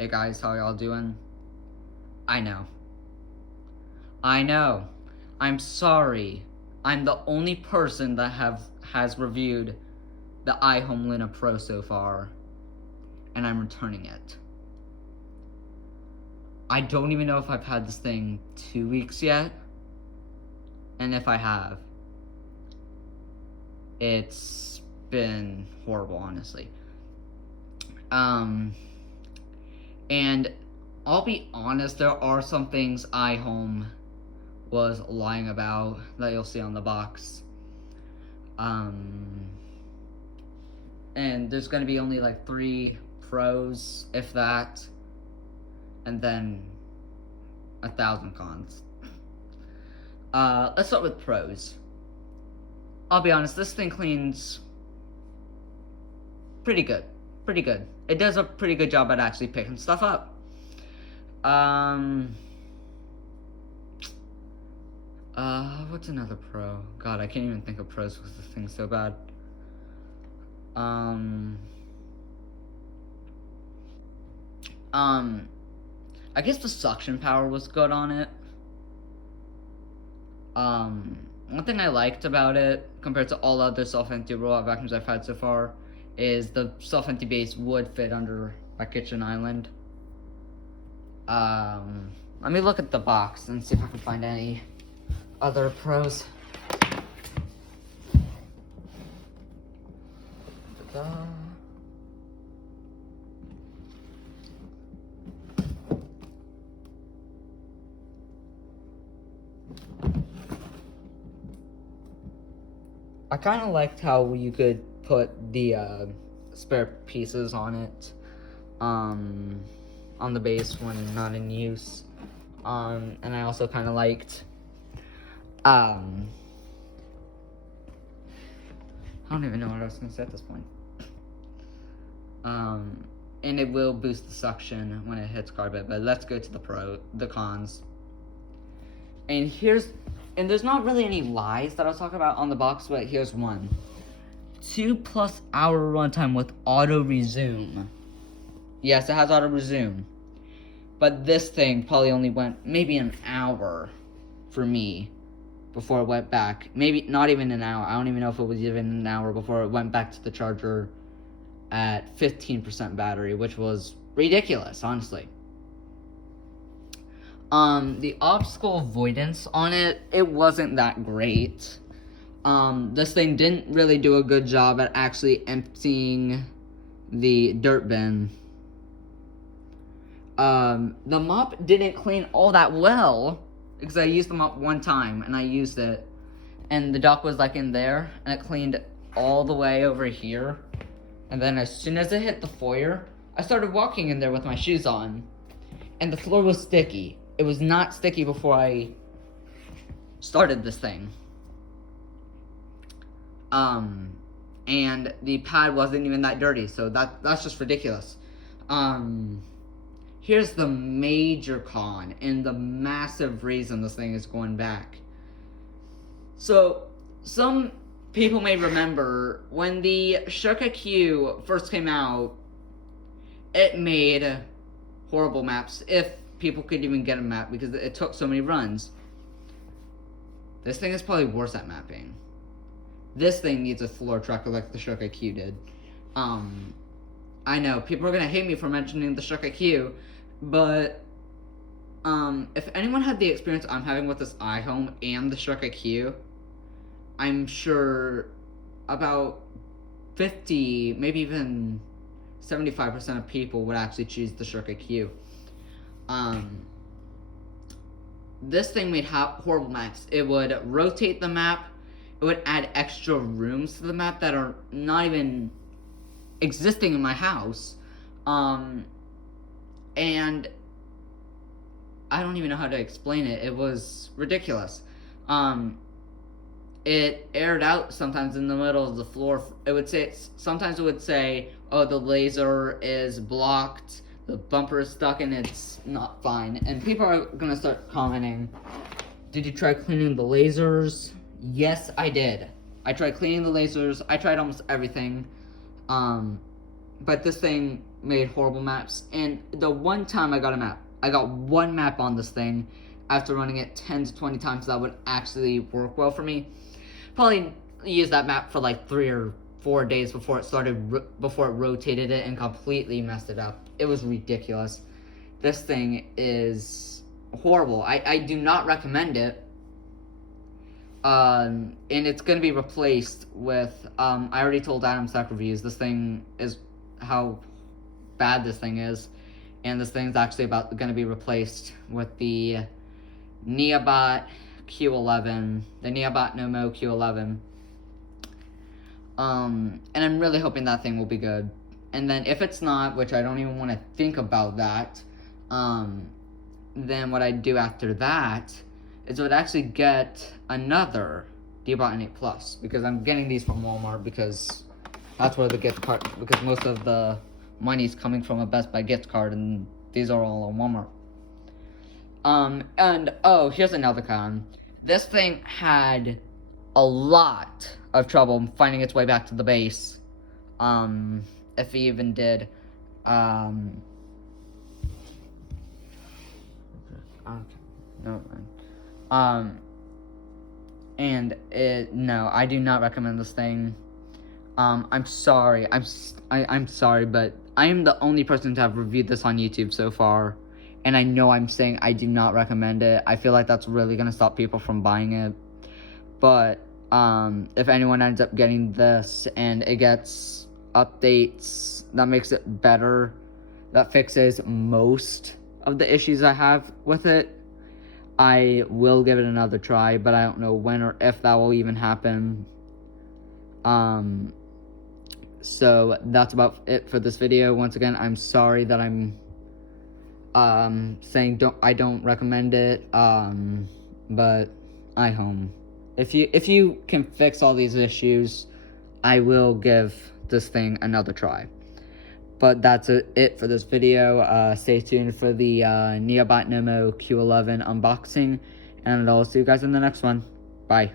Hey guys, how y'all doing? I know. I'm sorry. I'm the only person that has reviewed the iHome Luna Pro so far, and I'm returning it. I don't even know if I've had this thing 2 weeks yet, and if I have, it's been horrible, honestly. And I'll be honest, there are some things iHome was lying about that you'll see on the box. And there's gonna be only like 3 pros, if that, and then 1,000 cons. Let's start with pros. I'll be honest, this thing cleans pretty good. It does a pretty good job at actually picking stuff up. What's another pro? God, I can't even think of pros because this thing's so bad. I guess the suction power was good on it. One thing I liked about it, compared to all other self-empty roll-out vacuums I've had so far, is the self-empty base would fit under my kitchen island. Let me look at the box and see if I can find any other pros. I kind of liked how you could put the spare pieces on it, on the base when not in use, and I also kind of liked, I don't even know what I was going to say at this point. And it will boost the suction when it hits carpet, but let's go to the cons. And there's not really any lies that I'll talk about on the box, but here's one. 2+ hour runtime with auto resume. Yes, it has auto resume. But this thing probably only went maybe an hour for me before it went back. Maybe not even an hour. I don't even know if it was even an hour before it went back to the charger at 15% battery, which was ridiculous, honestly. The obstacle avoidance on it wasn't that great. This thing didn't really do a good job at actually emptying the dirt bin. The mop didn't clean all that well, because I used the mop one time, and I used it, and the dock was like in there, and it cleaned all the way over here, and then as soon as it hit the foyer, I started walking in there with my shoes on, and the floor was sticky. It was not sticky before I started this thing. And the pad wasn't even that dirty, so that's just ridiculous. Here's the major con, and the massive reason this thing is going back. So, some people may remember, when the Shuka Q first came out, it made horrible maps, if people could even get a map, because it took so many runs. This thing is probably worse at mapping. This thing needs a floor tracker like the Shuka Q did. I know, people are gonna hate me for mentioning the Shuka Q, but if anyone had the experience I'm having with this iHome and the Shuka Q, I'm sure about 50, maybe even 75% of people would actually choose the Shuka Q. This thing made horrible maps. It would rotate the map. It would add extra rooms to the map that are not even existing in my house. And I don't even know how to explain it. It was ridiculous. It aired out sometimes in the middle of the floor. Sometimes it would say, oh, the laser is blocked, the bumper is stuck, and it's not fine. And people are gonna start commenting, did you try cleaning the lasers? Yes, I did. I tried cleaning the lasers. I tried almost everything. But this thing made horrible maps. And the one time I got a map, I got one map on this thing after running it 10 to 20 times that would actually work well for me. Probably used that map for like 3 or 4 days before it rotated it and completely messed it up. It was ridiculous. This thing is horrible. I do not recommend it. And it's going to be replaced with, I already told Adam Stack Reviews, this thing is how bad this thing is, and this thing's actually going to be replaced with the Neobot Q11, the Neobot Nomo Q11, and I'm really hoping that thing will be good. And then if it's not, which I don't even want to think about that, then what I do after that is I would actually get another Neobot N8 Plus, because I'm getting these from Walmart, because that's where the gift card, because most of the money's coming from a Best Buy gift card, and these are all on Walmart. And, oh, here's another con. This thing had a lot of trouble finding its way back to the base. If it even did. Okay, no, and no, I do not recommend this thing. I'm sorry, I'm sorry, but I am the only person to have reviewed this on YouTube so far, and I know I'm saying I do not recommend it. I feel like that's really gonna stop people from buying it, but, if anyone ends up getting this, and it gets updates that makes it better, that fixes most of the issues I have with it, I will give it another try, but I don't know when or if that will even happen. So that's about it for this video. Once again, I'm sorry that I'm saying I don't recommend it, but iHome, if you can fix all these issues, I will give this thing another try. But that's it for this video. Stay tuned for the Neobot Nomo Q11 unboxing, and I'll see you guys in the next one. Bye.